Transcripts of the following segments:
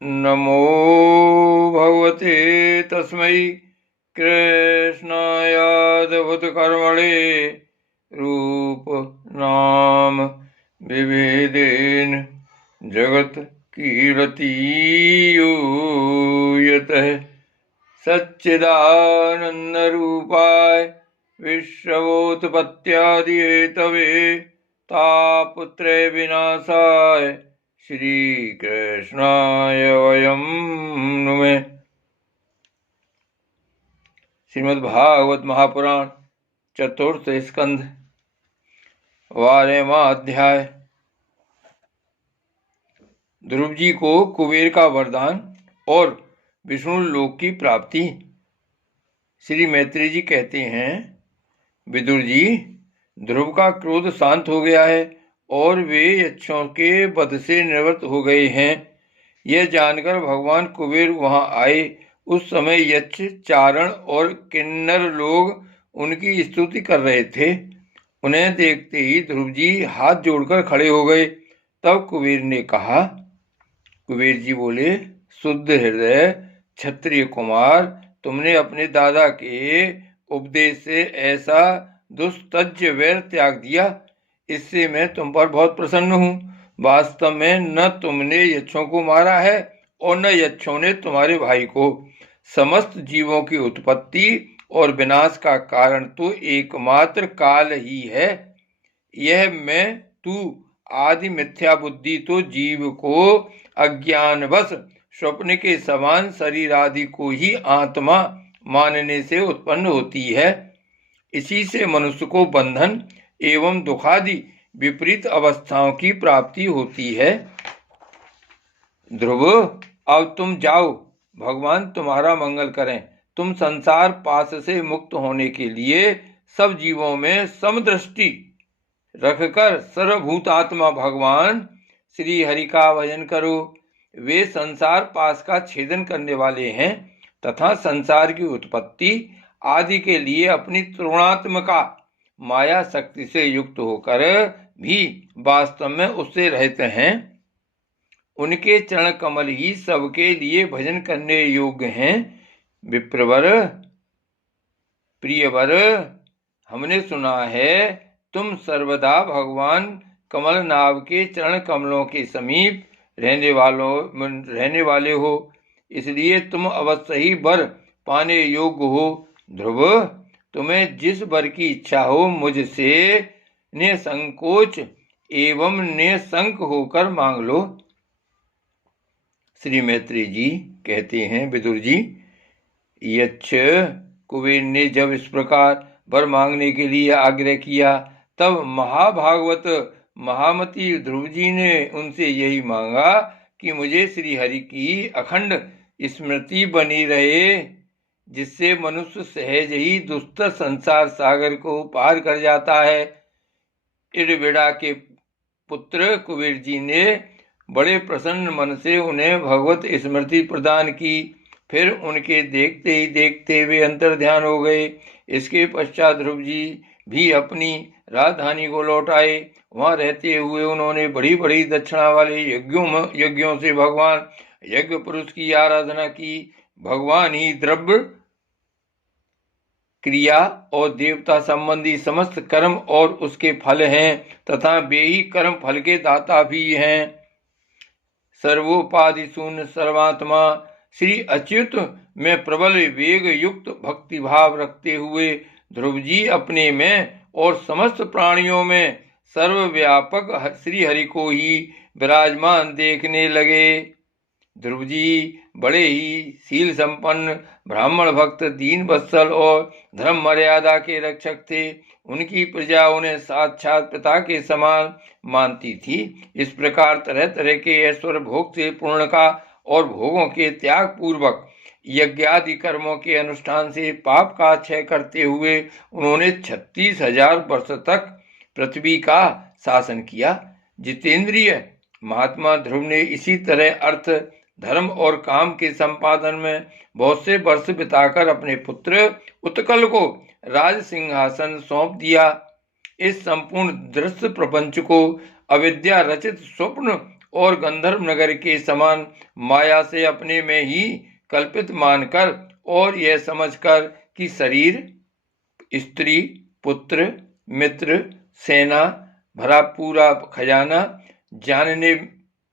नमो भगवते तस्मै कृष्णायादभूतकर्मणे रूप नाम विभेदेन जगत कीर्तियूयतः सच्चिदानन्दरूपाय विश्वोत्पत्त्यादिहेतवे तापत्रय विनाशाय श्री कृष्णाय वयं नुमः। श्रीमद् भागवत महापुराण चतुर्थ स्कंध 12वां अध्याय। ध्रुव जी को कुबेर का वरदान और विष्णु लोक की प्राप्ति। श्री मैत्री जी कहते हैं, विदुर जी, ध्रुव का क्रोध शांत हो गया है और वे यक्षों के वध से निवृत्त हो गए हैं। यह जानकर भगवान कुबेर वहां आए। उस समय यक्ष, चारण और किन्नर लोग उनकी स्तुति कर रहे थे। उन्हें देखते ही ध्रुव जी हाथ जोड़कर खड़े हो गए। तब कुबेर ने कहा, कुबेर जी बोले, शुद्ध हृदय क्षत्रिय कुमार, तुमने अपने दादा के उपदेश से ऐसा दुस्तज्य वैर त्याग दिया, इससे मैं तुम पर बहुत प्रसन्न हूँ। वास्तव में न तुमने यक्षों को मारा है और न यक्षों ने तुम्हारे भाई को। समस्त जीवों की उत्पत्ति और विनाश का कारण तो एकमात्र काल ही है। यह मैं तू आदि मिथ्या बुद्धि तो जीव को अज्ञानवश स्वप्न के समान शरीर आदि को ही आत्मा मानने से उत्पन्न होती है। इसी से मनुष्य को बंधन एवं दुखादि विपरीत अवस्थाओं की प्राप्ति होती है। ध्रुव, अब तुम जाओ, भगवान तुम्हारा मंगल करें। तुम संसार पाश से मुक्त होने के लिए सब जीवों में समदृष्टि रखकर सर्वभूतात्मा भगवान श्री हरि का भजन करो। वे संसार पाश का छेदन करने वाले हैं तथा संसार की उत्पत्ति आदि के लिए अपनी त्रिगुणात्मका माया शक्ति से युक्त होकर भी वास्तव में उससे रहते हैं। उनके चरण कमल ही सबके लिए भजन करने योग्य हैं। विप्रवर, प्रियवर, हमने सुना है तुम सर्वदा भगवान कमलनाभ के चरण कमलों के समीप रहने वाले हो, इसलिए तुम अवश्य ही वर पाने योग्य हो। ध्रुव, तुम्हें जिस वर की इच्छा हो मुझसे निसंकोच एवं निशंक होकर मांग लो। श्री मैत्री जी कहते हैं, विदुर जी, यक्ष कुबेर ने जब इस प्रकार वर मांगने के लिए आग्रह किया, तब महाभागवत महामती ध्रुव जी ने उनसे यही मांगा कि मुझे श्री हरि की अखंड स्मृति बनी रहे, जिससे मनुष्य सहज ही दुस्तर संसार सागर को पार कर जाता है। इड़बिड़ा के पुत्र कुबेर जी ने बड़े प्रसन्न मन से उन्हें भगवत स्मृति प्रदान की। फिर उनके देखते ही देखते वे अंतर ध्यान हो गए। इसके पश्चात ध्रुव जी भी अपनी राजधानी को लौट आए। वहां रहते हुए उन्होंने बड़ी बड़ी दक्षिणा वाले यज्ञों से भगवान यज्ञ पुरुष की आराधना की। भगवान ही द्रव्य, क्रिया और देवता संबंधी समस्त कर्म और उसके फल हैं तथा वे ही कर्म फल के दाता भी हैं। सर्वोपाधि शून्य सर्वात्मा श्री अच्युत में प्रबल वेग युक्त भक्ति भाव रखते हुए ध्रुव जी अपने में और समस्त प्राणियों में सर्वव्यापक श्री हरि को ही विराजमान देखने लगे। ध्रुव जी बड़े ही शील संपन्न ब्राह्मण भक्त, दीन वत्सल और धर्म मर्यादा के रक्षक थे। उनकी प्रजा उन्हें साक्षात पिता के समान मानती थी। इस प्रकार तरह तरह के ऐश्वर्य भोग से पूर्ण का और भोगों के त्याग पूर्वक यज्ञादि कर्मों के अनुष्ठान से पाप का क्षय करते हुए उन्होंने 36,000 वर्ष तक पृथ्वी का शासन किया। जितेंद्रिय महात्मा ध्रुव ने इसी तरह अर्थ, धर्म और काम के संपादन में बहुत से वर्ष बिताकर अपने पुत्र उत्कल को राज सिंहासन सौंप दिया। इस संपूर्ण दृश्य प्रपंच को अविद्या रचित स्वप्न और गंधर्व नगर के समान माया से अपने में ही कल्पित मानकर और यह समझकर कि शरीर, स्त्री, पुत्र, मित्र, सेना भरा पूरा खजाना,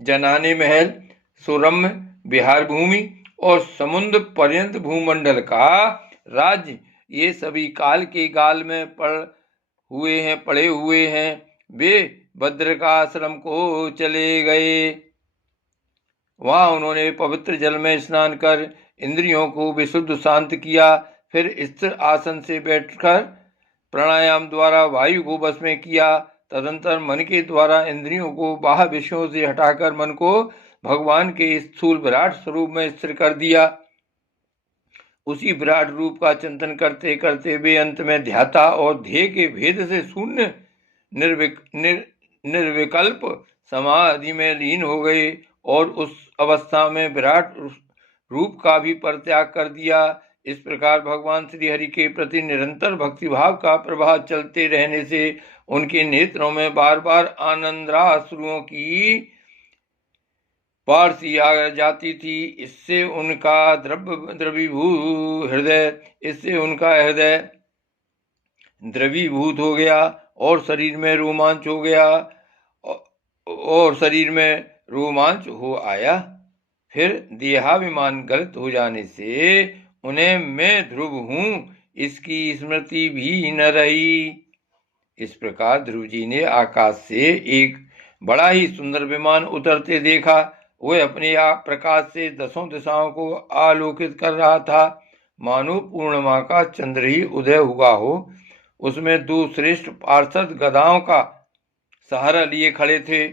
जनाने महल, सुरम्य विहार भूमि और समुद्र पर्यंत भूमंडल का राज्य, ये सभी काल के गाल में पड़े हुए हैं। वे भद्रकाश्रम को चले गए। वहां उन्होंने पवित्र जल में स्नान कर इंद्रियों को विशुद्ध शांत किया। फिर स्थिर आसन से बैठकर प्राणायाम द्वारा वायु को वश में किया। तदंतर मन के द्वारा इंद्रियों को बाह्य विषयों से हटाकर मन को भगवान के स्थूल विराट स्वरूप में स्थिर कर दिया। उसी विराट रूप का चिंतन करते करते वे अंत में ध्याता और ध्येय के भेद से शून्य निर्विकल्प समाधि में लीन हो गए और उस अवस्था में विराट रूप का भी परित्याग कर दिया। इस प्रकार भगवान श्री हरि के प्रति निरंतर भक्तिभाव का प्रवाह चलते रहने से उनके नेत्रों में बार बार आनंदाश्रुओं की पारसी आ जाती थी। इससे उनका हृदय द्रवीभूत हो गया और शरीर में रोमांच हो आया। फिर देहाभिमान गलत हो जाने से उन्हें मैं ध्रुव हूं इसकी स्मृति भी न रही। इस प्रकार ध्रुव जी ने आकाश से एक बड़ा ही सुंदर विमान उतरते देखा। वह अपने आप प्रकाश से दसों दिशाओं को आलोकित कर रहा था, मानो पूर्णिमा का चंद्र ही उदय हुआ हो। उसमें 2 श्रेष्ठ पार्षद गदाओं का सहारा लिए खड़े थे।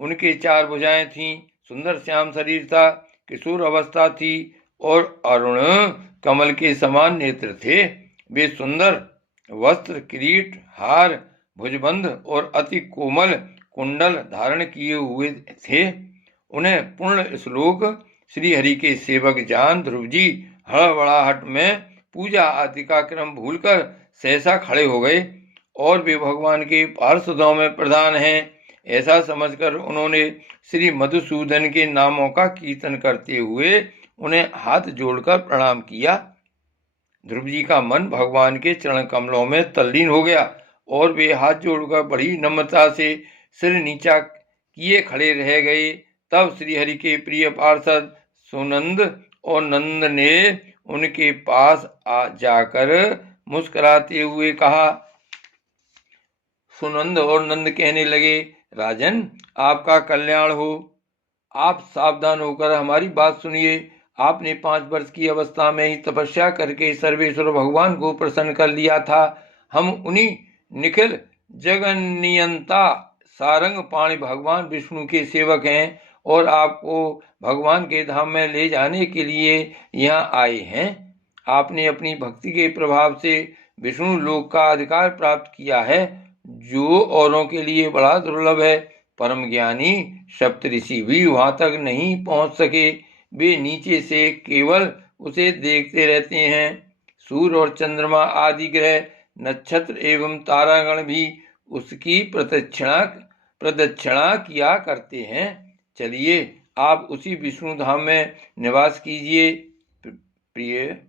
उनके 4 भुजाएं थीं, सुंदर श्याम शरीर था, किशोर अवस्था थी और अरुण कमल के समान नेत्र थे। वे सुंदर वस्त्र, किरीट, हार, भुजबंध और अति कोमल कुंडल धारण किए हुए थे। उन्हें पूर्ण श्लोक श्री हरि के सेवक जान ध्रुव जी हड़बड़ाहट में पूजा आदि का क्रम भूलकर सहसा खड़े हो गए और वे भगवान के पार्षदों में प्रधान हैं ऐसा समझकर उन्होंने श्री मधुसूदन के नामों का कीर्तन करते हुए उन्हें हाथ जोड़कर प्रणाम किया। ध्रुव जी का मन भगवान के चरण कमलों में तल्लीन हो गया और वे हाथ जोड़कर बड़ी नम्रता से सिर नीचा किए खड़े रह गए। तब श्री हरि के प्रिय पार्षद सुनंद और नंद ने उनके पास जाकर मुस्कुराते हुए कहा। सुनंद और नंद कहने लगे, राजन, आपका कल्याण हो। आप सावधान होकर हमारी बात सुनिए। आपने 5 वर्ष की अवस्था में ही तपस्या करके सर्वेश्वर भगवान को प्रसन्न कर लिया था। हम उन्हीं निखिल जगन्नियंता सारंग पाणी भगवान विष्णु के सेवक हैं और आपको भगवान के धाम में ले जाने के लिए यहाँ आए हैं। आपने अपनी भक्ति के प्रभाव से विष्णु लोक का अधिकार प्राप्त किया है, जो औरों के लिए बड़ा दुर्लभ है। परम ज्ञानी सप्तऋषि भी वहां तक नहीं पहुंच सके। वे नीचे से केवल उसे देखते रहते हैं। सूर्य और चंद्रमा आदि ग्रह, नक्षत्र एवं तारागण भी उसकी प्रदक्षिणा किया करते हैं। चलिए, आप उसी विष्णु धाम में निवास कीजिए। प्रिय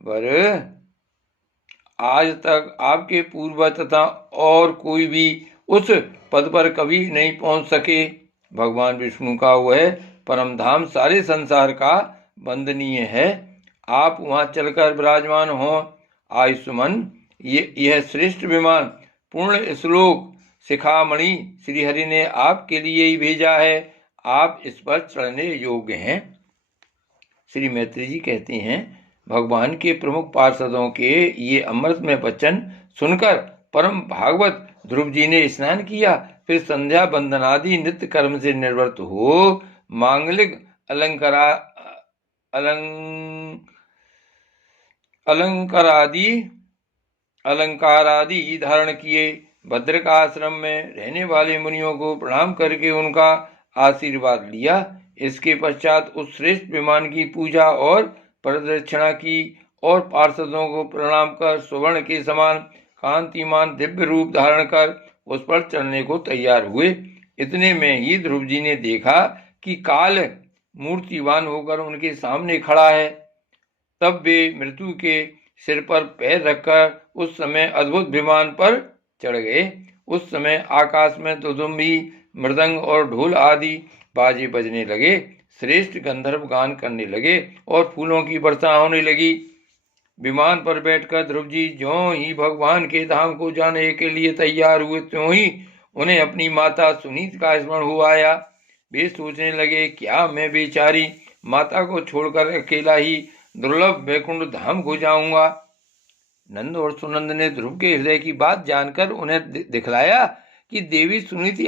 वर, आज तक आपके पूर्व तथा और कोई भी उस पद पर कभी नहीं पहुंच सके। भगवान विष्णु का वह परम धाम सारे संसार का वंदनीय है। आप वहां चलकर विराजमान हो। आयुष्मान, यह श्रेष्ठ विमान पूर्ण श्लोक शिखामणि श्री हरि ने आपके लिए ही भेजा है। आप इस पर चढ़ने योग्य हैं। श्री मैत्री जी कहते हैं, भगवान के प्रमुख पार्षदों के ये अमृतमय वचन सुनकर परम भागवत ध्रुव जी ने स्नान किया। फिर संध्या बंदनादि नित्य कर्म से निवृत्त हो मांगलिक अलंकारादि धारण किए। भद्रक आश्रम में रहने वाले मुनियों को प्रणाम करके उनका आशीर्वाद लिया। इसके पश्चात उस श्रेष्ठ विमान की पूजा और प्रदक्षिणा की और पार्षदों को प्रणाम कर सुवर्ण के समान कांतिमान दिव्य रूप धारण कर उस पर चढ़ने को तैयार हुए। इतने में ही ध्रुव जी ने देखा कि काल मूर्तिवान होकर उनके सामने खड़ा है। तब वे मृत्यु के सिर पर पैर रखकर उस समय अद्भुत विमान पर चढ़ गए। उस समय आकाश में दुदुम्बी, मृदंग और ढोल आदि बाजे बजने लगे। श्रेष्ठ गंधर्व गान करने लगे और फूलों की वर्षा होने लगी। विमान पर बैठकर ध्रुव जी ज्यों ही भगवान के धाम को जाने के लिए तैयार हुए, त्यों ही उन्हें अपनी माता सुनीत का स्मरण हो आया। वे सोचने लगे, क्या मैं बेचारी माता को छोड़कर अकेला ही दुर्लभ वैकुंठ धाम को जाऊंगा। नंद और सुनंद ने ध्रुव के हृदय की बात जानकर उन्हें दिखलाया कि देवी सुनीति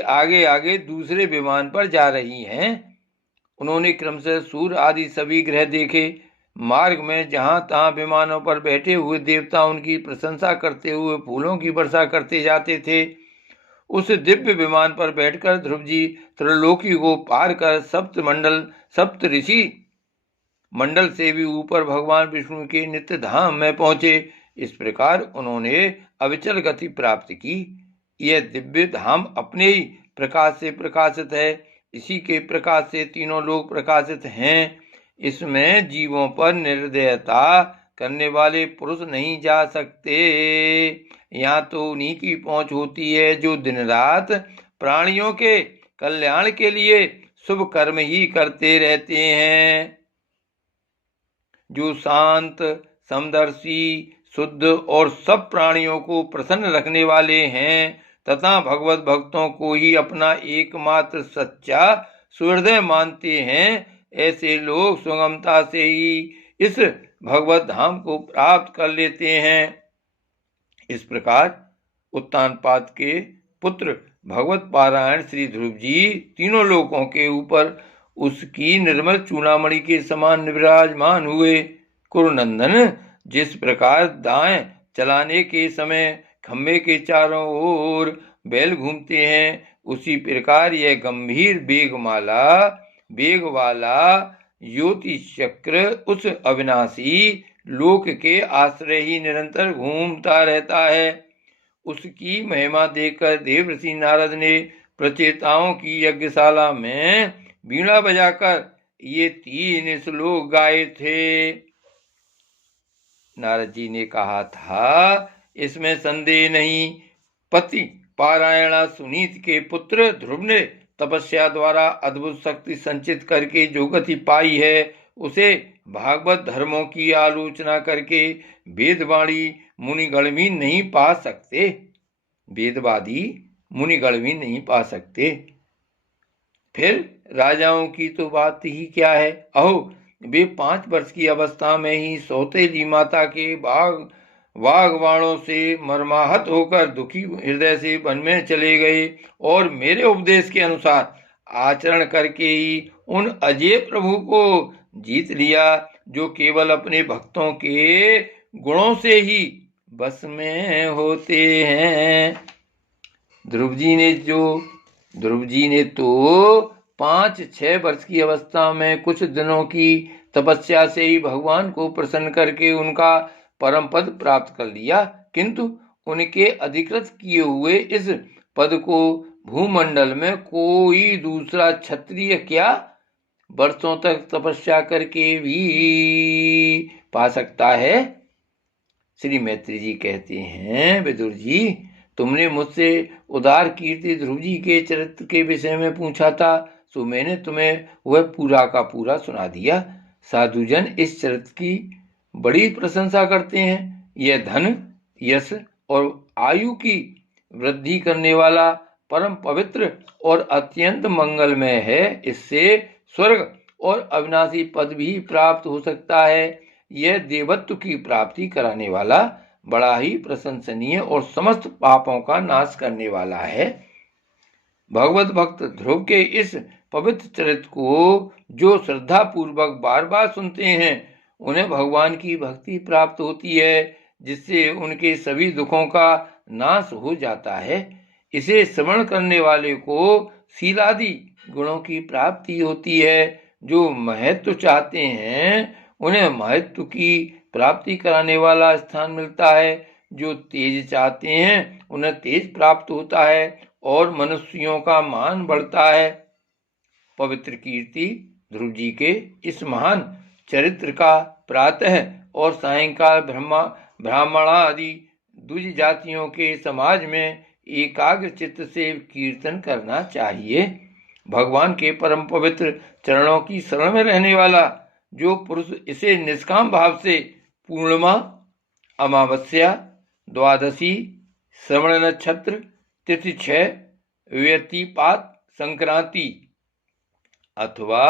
आगे आगे दूसरे विमान पर जा रही हैं। उन्होंने क्रमशः सूर्य आदि सभी ग्रह देखे। मार्ग में जहां तहां विमानों पर बैठे हुए देवता उनकी प्रशंसा करते हुए फूलों की वर्षा करते जाते थे। उस दिव्य विमान पर बैठकर ध्रुव जी त्रिलोकी को पार कर सप्त ऋषि मंडल से भी ऊपर भगवान विष्णु के नित्य धाम में पहुंचे। इस प्रकार उन्होंने अविचल गति प्राप्त की। यह दिव्य धाम अपने ही प्रकाश से प्रकाशित है। इसी के प्रकाश से तीनों लोग प्रकाशित हैं। इसमें जीवों पर निर्दयता करने वाले पुरुष नहीं जा सकते। यहाँ तो उन्हीं की पहुंच होती है जो दिन रात प्राणियों के कल्याण के लिए शुभ कर्म ही करते रहते हैं, जो शांत, समदर्शी, शुद्ध और सब प्राणियों को प्रसन्न रखने वाले हैं तथा भगवत भक्तों को ही अपना एकमात्र सच्चा सुहृदय मानते हैं। ऐसे लोग सुगमता से ही इस भगवत धाम को प्राप्त कर लेते हैं। इस प्रकार उत्तानपाद के पुत्र भगवत पारायण श्री ध्रुव जी तीनों लोकों के ऊपर उसकी निर्मल चूड़ामणि के समान विराजमान हुए। कुरुनंदन, जिस प्रकार दाएं चलाने के समय खंबे के चारों ओर बैल घूमते हैं, उसी प्रकार यह गंभीर वेग वाला ज्योतिष चक्र उस अविनाशी लोक के आश्रय ही निरंतर घूमता रहता है। उसकी महिमा देखकर देवर्षि नारद ने प्रचेताओं की यज्ञशाला में वीणा बजाकर ये 3 श्लोक गाए थे। नारद जी ने कहा था, इसमें संदेह नहीं, पति पारायणा सुनीत के पुत्र ध्रुव ने तपस्या द्वारा अद्भुत शक्ति संचित करके जो गति पाई है, उसे भागवत धर्मों की आलोचना करके वेदवाणी मुनिगण भी नहीं पा सकते। वेदवादी मुनिगण भी नहीं पा सकते। फिर राजाओं की तो बात ही क्या है। अहो, वे 5 वर्ष की अवस्था में ही सौतेली माता के वागवाणों से मर्माहत होकर दुखी हृदय से वन में चले गए और मेरे उपदेश के अनुसार आचरण करके ही उन अजय प्रभु को जीत लिया, जो केवल अपने भक्तों के गुणों से ही बस में होते हैं। ध्रुव जी ने तो 5-6 वर्ष की अवस्था में कुछ दिनों की तपस्या से ही भगवान को प्रसन्न करके उनका परम पद प्राप्त कर लिया, किंतु उनके अधिकृत किए हुए इस पद को भूमंडल में कोई दूसरा क्षत्रिय क्या वर्षों तक तपस्या करके भी पा सकता है। श्री मैत्री जी कहते हैं, विदुर जी, तुमने मुझसे उदार कीर्ति ध्रुव जी के चरित्र के विषय में पूछा था, सो मैंने तुम्हें वह पूरा का पूरा सुना दिया। साधुजन इस चरित्र की बड़ी प्रशंसा करते हैं। यह धन, यश और आयु की वृद्धि करने वाला, परम पवित्र और अत्यंत मंगलमय है। इससे स्वर्ग और अविनाशी पद भी प्राप्त हो सकता है। यह देवत्व की प्राप्ति कराने वाला, बड़ा ही प्रशंसनीय और समस्त पापों का नाश करने वाला है। भगवत भक्त ध्रुव के इस पवित्र चरित्र को जो श्रद्धा पूर्वक बार बार सुनते हैं, उन्हें भगवान की भक्ति प्राप्त होती है, जिससे उनके सभी दुखों का नाश हो जाता है। इसे श्रवण करने वाले को शीलादि गुणों की प्राप्ति होती है। जो महत्व चाहते हैं, उन्हें महत्व की प्राप्ति कराने वाला स्थान मिलता है। जो तेज चाहते हैं उन्हें तेज प्राप्त होता है और मनुष्यों का मान बढ़ता है। पवित्र कीर्ति ध्रुव जी के इस महान चरित्र का प्रातः और सायंकाल ब्राह्मणादि द्विज जातियों के समाज में एकाग्र चित्त से कीर्तन करना चाहिए। भगवान के परम पवित्र चरणों की शरण में रहने वाला जो पुरुष इसे निष्काम भाव से पूर्णिमा, अमावस्या, द्वादशी, श्रवण नक्षत्र, तिथि 6, व्यतिपात संक्रांति अथवा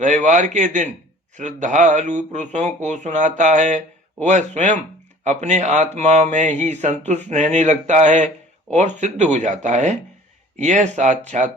रविवार के दिन श्रद्धालु पुरुषों को सुनाता है, वह स्वयं अपने आत्मा में ही संतुष्ट रहने लगता है और सिद्ध हो जाता है। यह साक्षात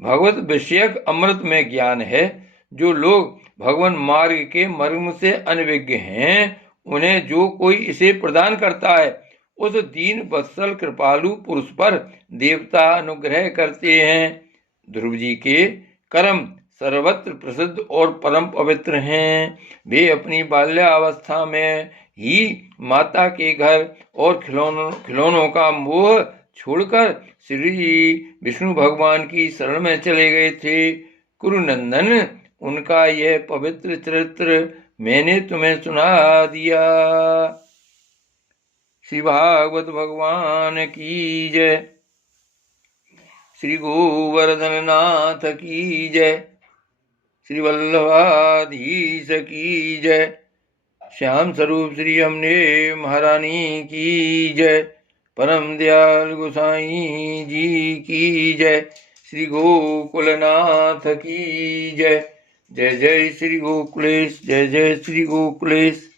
भगवत विषयक अमृत में ज्ञान है। जो लोग भगवान मार्ग के मर्म से अनभिज्ञ हैं, उन्हें जो कोई इसे प्रदान करता है, उस दीन वत्सल कृपालु पुरुष पर देवता अनुग्रह करते हैं। ध्रुव जी के कर्म सर्वत्र प्रसिद्ध और परम पवित्र हैं। वे अपनी बाल्यावस्था में ही माता के घर और खिलौनों का मोह छोड़कर श्री विष्णु भगवान की शरण में चले गए थे। कुरुनंदन, उनका यह पवित्र चरित्र मैंने तुम्हें सुना दिया। श्री भागवत भगवान की जय। श्री गोवर्धन नाथ की जय। श्री वल्लभाधीश की जय। श्याम स्वरूप श्री हमने महारानी की जय। परम दयाल गोसाई जी की जय। श्री गोकुलनाथ की जय। जय जय श्री गोकुलेश, जय जय श्री गोकुलेश।